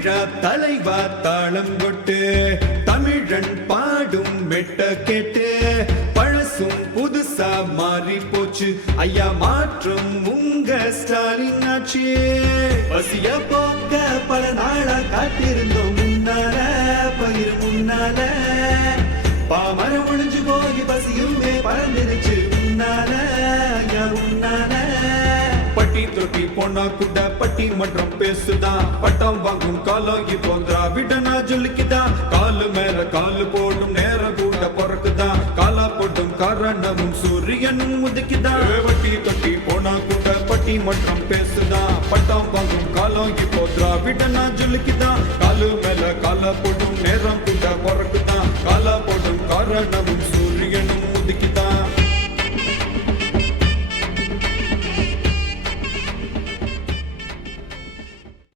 தமிழா தலைவா தாளங்கொட்டு தமிழன் பாடும் மெட்ட கேட்டு பழசும் புதுசா மாறி போச்சு ஐயா மாற்றும் உங்க ஸ்டாலின் ஆச்சு பசிய போக்க பல நாளா காத்திருந்தோம் முன்னால பயிர் முன்னால பாமரம் ஒழிஞ்சு போய் பசியுமே பறந்துருச்சு முன்னால ஐயா முன்னால பட்டி தொட்டி பொண்ணா கூட பட்டி மற்றும் பேசுதான் பட்டம் வாங்கும் காலம் இப்போ திராவிடனா ஜொலிக்குதான் காலு மேல காலு போடும் நேரம் கூட பிறக்குதான் காலா போட்டும் காரணமும் சூரியனும் உதிக்குதான் பட்டி தொட்டி பொண்ணா கூட பட்டி மற்றும் பேசுதான் பட்டம் வாங்கும் காலம் இப்போ திராவிடனா ஜொலிக்குதான் காலு மேல காலா போடும் நேரம் கூட பிறக்குதான் காலா போடும் காரணமும் சூரியனும் உதிக்குதான்